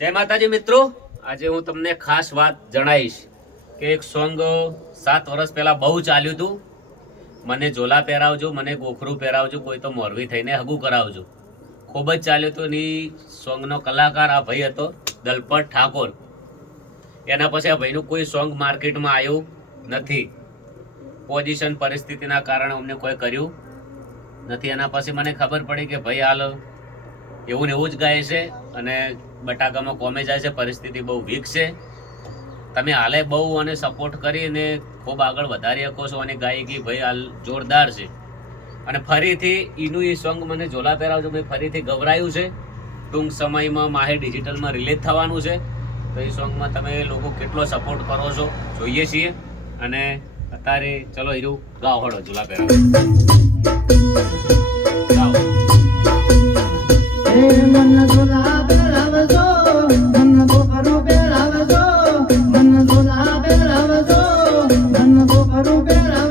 જય માતાજી મિત્રો, આજે હું તમને ખાસ વાત જણાવીશ કે એક સોંગ 7 વર્ષ પહેલા બહુ ચાલ્યું હતું. મને ઝોલા પહેરાવજો, મને ગોખરું પહેરાવજો, કોઈ તો મોરવી થઈને હગું કરાવજો. ખૂબ જ ચાલ્યું હતું. એની સોંગનો કલાકાર આ ભાઈ હતો દલપત ઠાકોર. એના પછી આ ભાઈનું કોઈ સોંગ માર્કેટમાં આવ્યું નથી. પોઝિશન પરિસ્થિતિના કારણે અમને કોઈ કર્યું નથી. એના પછી મને ખબર પડી કે ભાઈ હાલ એવું ને એવું જ ગાય છે અને બટાકામાં કોમે જાય છે. પરિસ્થિતિ બહુ વીક છે. તમે હાલે બહુ અને સપોર્ટ કરીને ખૂબ આગળ વધારી શકો છો. અને ગાયકી ભાઈ હાલ જોરદાર છે. અને ફરીથી એનું એ સોંગ મને ઝોલા પહેરાવજો ભાઈ ફરીથી ગવરાયું છે. ટૂંક સમયમાં માહે ડિજિટલમાં રિલીઝ થવાનું છે. તો એ સોંગમાં તમે લોકો કેટલો સપોર્ટ કરો છો જોઈએ છીએ. અને અત્યારે ચલો હીરું ગાઓ હળો ઝોલા પહેરાવજો. મન ઝોલા પહેરાવજો, મન ગોખરું પહેરાવજો, મન ઝોલા પહેરાવજો, મન ગોખરું પહેરાવજો.